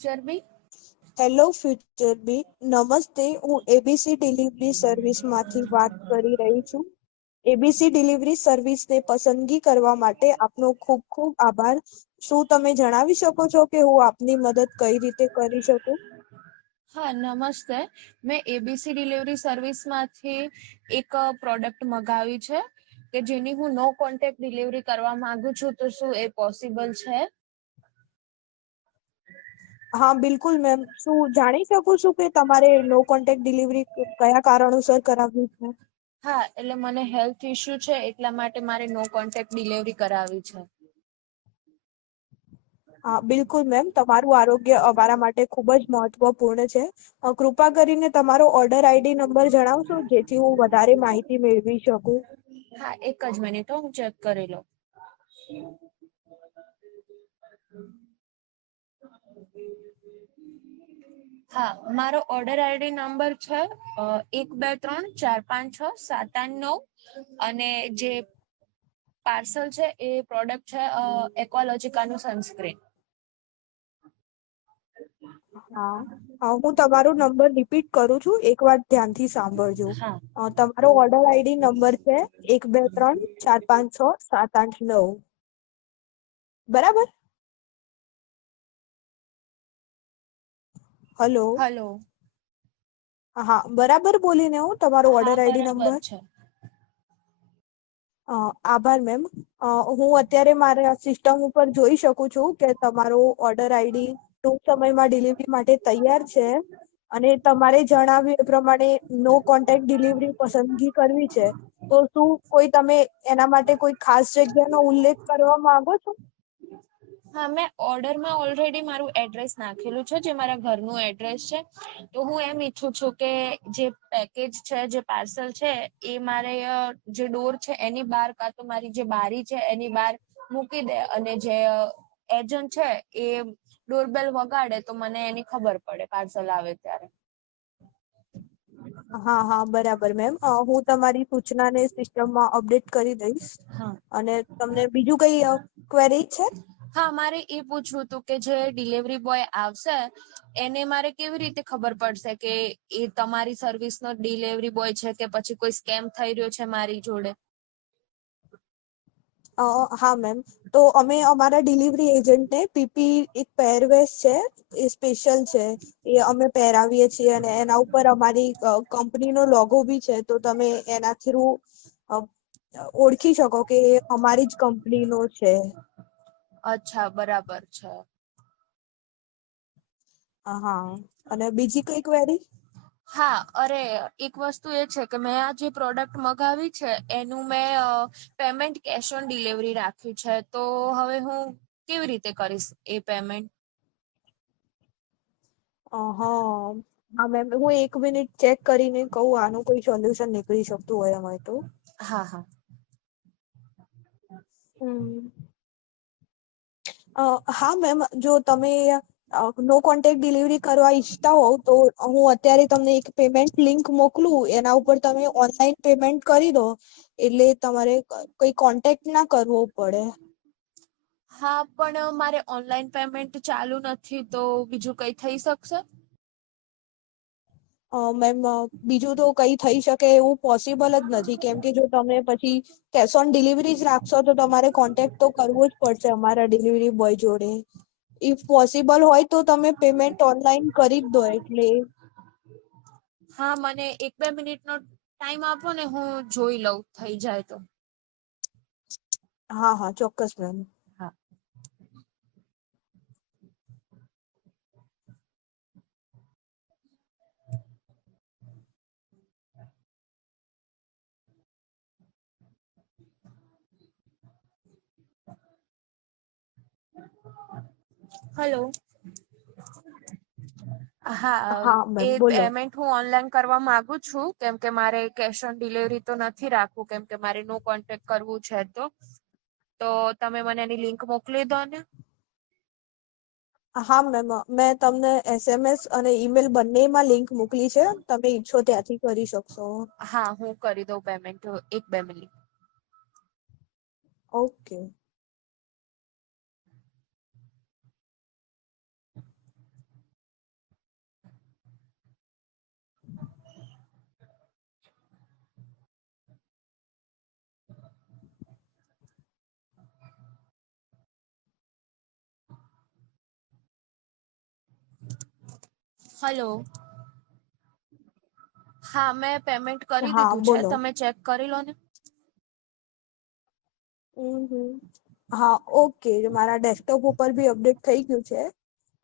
Future બી. Hello future બી, નમસ્તે. હું ABC delivery સર્વિસમાંથી વાત કરી રહી છું. એબીસી ડિલિવરી સર્વિસને પસંદગી કરવા માટે આપનો ખૂબ ખૂબ આભાર. શું તમે જણાવી શકો છો કે હું આપની મદદ કઈ રીતે કરી શકું? હા, નમસ્તે. મેં એબીસી ડિલિવરી સર્વિસમાંથી એક પ્રોડક્ટ મગાવી છે કે જેની હું નો કોન્ટેક્ટ ડિલિવરી કરવા માંગુ છું. તો શું એ પોસિબલ છે? હા બિલકુલ મેમ. શું જાણી શકું છું કે તમારે નો કોન્ટેક્ટ ડિલિવરી કયા કારણોસર કરાવવી છે? હા, એટલે મને હેલ્થ ઇશ્યુ છે એટલા માટે મારે નો કોન્ટેક્ટ ડિલિવરી કરાવી છે. હા બિલકુલ મેમ, તમારું આરોગ્ય અમારા માટે ખૂબ જ મહત્વપૂર્ણ છે. કૃપા કરીને તમારો ઓર્ડર આઈડી નંબર જણાવશો જેથી હું વધારે માહિતી મેળવી શકું? હા, એક જ મિનિટ હું ચેક કરી લઉં. હા, મારો ઓર્ડર આઈડી નંબર છે 123456789 અને જે પાર્સલ છે એ પ્રોડક્ટ છે એકોલોજીકાનું સનસ્ક્રીન. હું તમારો નંબર રિપીટ કરું છું, એક વાર ધ્યાનથી સાંભળજો. હા તમારો ઓર્ડર આઈડી નંબર છે 123456789, બરાબર? હલો. હલો. હા બરાબર બોલીને હું તમારો હા ઓર્ડર આઈડી બરાબર નંબર? છે. આભાર મેમ. હું અત્યારે મારા સિસ્ટમ ઉપર જોઈ શકું છું કે તમારો ઓર્ડર આઈડી ટૂંક સમયમાં ડિલિવરી માટે તૈયાર છે. અને તમારે જણાવ્યું એ પ્રમાણે નો કોન્ટેક્ટ ડિલિવરી પસંદગી કરવી છે. તો શું તમે એના માટે કોઈ ખાસ જગ્યાનો ઉલ્લેખ કરવા માંગો છો? હા, મેં ઓર્ડરમાં ઓલરેડી મારું એડ્રેસ નાખેલું છે, જે મારા ઘરનું એડ્રેસ છે. તો હું એમ ઈચ્છું છું કે જે પેકેજ છે, જે પાર્સલ છે એ મારે જે ડોર છે એની બહાર કાં તો મારી જે બારી છે એની બહાર મૂકી દે અને જે એજન્ટ છે એ ડોરબેલ વગાડે તો મને એની ખબર પડે પાર્સલ આવે ત્યારે. હા હા બરાબર મેમ. હું તમારી સૂચનાને સિસ્ટમમાં અપડેટ કરી દઈશ. હા અને તમને બીજું કઈ ક્વેરી છે? હા, મારે એ પૂછવું હતું કે જે ડિલિવરી બોય આવશે એને મારે કેવી રીતે ખબર પડશે કે એ તમારી સર્વિસ નો ડિલિવરી બોય છે કે પછી કોઈ સ્કેમ થઈ રહ્યો છે મારી જોડે? હા મેમ. તો અમે અમારા ડિલિવરી એજન્ટને પીપી એક પહેરવેશ છે એ સ્પેશિયલ છે, એ અમે પહેરાવીએ છીએ અને એના ઉપર અમારી કંપનીનો લોગો બી છે. તો તમે એના થ્રુ ઓળખી શકો કે અમારી જ કંપની નો છે. અચ્છા, બરાબર છે. હા, અને બીજી કઈ ક્વેરી? હા, અરે એક વસ્તુ એ છે કે મેં આ જે પ્રોડક્ટ મગાવી છે એનું મેં પેમેન્ટ કેશ ઓન ડિલિવરી રાખ્યું છે. તો હવે હું કેવી રીતે કરીશ એ પેમેન્ટ? હા મેમ, હું એક મિનિટ ચેક કરીને કહું આનું કોઈ સોલ્યુશન નીકળી શકતું હોય અમારે તો. હા હા. હમ. હા મેમ, જો તમે નો કોન્ટેક્ટ ડિલિવરી કરવા ઈચ્છતા હોવ તો હું અત્યારે તમને એક પેમેન્ટ લિંક મોકલું, એના ઉપર તમે ઓનલાઈન પેમેન્ટ કરી દો એટલે તમારે કઈ કોન્ટેક્ટ ના કરવો પડે. હા, પણ મારે ઓનલાઈન પેમેન્ટ ચાલુ નથી તો બીજું કઈ થઈ શકશે? મેમ બીજું તો કઈ થઈ શકે એવું પોસિબલ જ નથી, કેમ કે જો તમે પછી કેશ ઓન ડિલિવરી જ રાખશો તો તમારે કોન્ટેક્ટ તો કરવો જ પડશે અમારા ડિલિવરી બોય જોડે. ઇફ પોસિબલ હોય તો તમે પેમેન્ટ ઓનલાઈન કરી જ દો એટલે. હા, મને 1-2 મિનિટ નો ટાઈમ આપો ને હું જોઈ લઉં થઈ જાય તો. હા હા ચોક્કસ મેમ. હા. હલો. હા, મેમ એ બોલો. પેમેન્ટ હું ઓનલાઈન કરવા માંગુ છું, કેમ કે મારે કેશ ઓન ડિલિવરી તો નથી રાખવું, કેમ કે મારે નો કોન્ટેક્ટ કરવું છે તો તમે મને એની લિંક મોકલી દો ને. હા મેમ, મેં તમને SMS અને ઈમેલ બંનેમાં લિંક મોકલી છે, તમે ઈચ્છો ત્યાંથી કરી શકશો. હા, હું કરી દઉં પેમેન્ટ 1-2 મિનિટ. ઓકે. હેલો. હા, મેં પેમેન્ટ કરી હા દીધું છે, બોલો. તમે ચેક કરી લો ને. હા, ઓકે, મારા ડેસ્કટોપ ઉપર બી અપડેટ થઈ ગયું છે.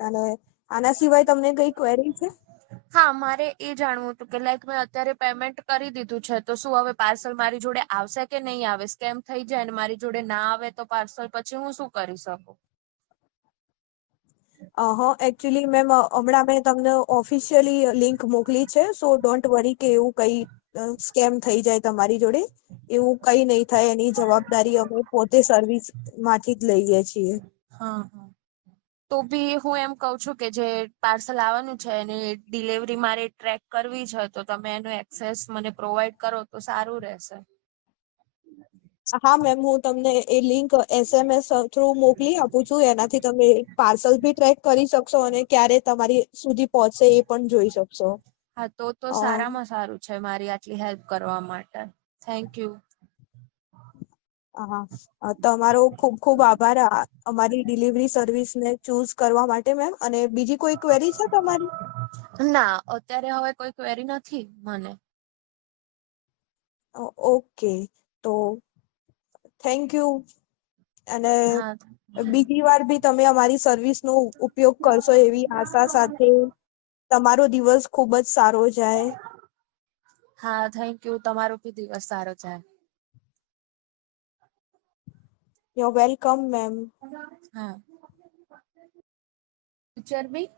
અને આના સિવાય તમને કઈ ક્વેરી છે? હા, મારે એ જાણવું હતું કે લાઈક મેં અત્યારે પેમેન્ટ કરી દીધું છે, તો શું હવે પાર્સલ મારી જોડે આવશે કે નહીં આવે? સ્કેમ થઈ જાય ને મારી જોડે ના આવે તો પાર્સલ પછી હું શું કરી શકું? એકચ્યુઅલી મેમ, હમણાં મેં તમને ઓફિશિયલી લિંક મોકલી છે, સો ડોન્ટ વરી કે એવું કઈ સ્કેમ થઈ જાય તમારી જોડે. એવું કઈ નહીં થાય, એની જવાબદારી અમે પોતે સર્વિસ માંથી જ લઈએ છીએ. હા, હા. તો બી હું એમ કઉ છું કે જે પાર્સલ આવવાનું છે એની ડિલિવરી મારે ટ્રેક કરવી છે, તો તમે એનું એક્સેસ મને પ્રોવાઈડ કરો તો સારું રહેશે. હા મેમ, હું તમને એ લિંક SMS થ્રુ મોકલી આપું છું. એનાથી તમે પાર્સલ બી ટ્રેક કરી શકશો અને ક્યારે તમારી સુધી પહોંચશે એ પણ જોઈ શકશો. હા, તો અ, સારામાં સારું છે મારી આટલી હેલ્પ કરવા માટે. Thank you. તમારો ખૂબ ખૂબ આભાર અમારી ડિલિવરી સર્વિસને ચૂઝ કરવા માટે મેમ. અને બીજી કોઈ ક્વેરી છે તમારી? ના, અત્યારે હવે કોઈ ક્વેરી નથી મને. ઓકે, તો થેન્ક યુ. અને હા. બીજી વાર બી તમે અમારી સર્વિસનો ઉપયોગ કરશો એવી આશા સાથે તમારો દિવસ ખૂબ જ સારો જાય. હા, થેન્ક યુ. તમારો બી દિવસ સારો જાય. You are welcome ma'am. હા. પિક્ચર બી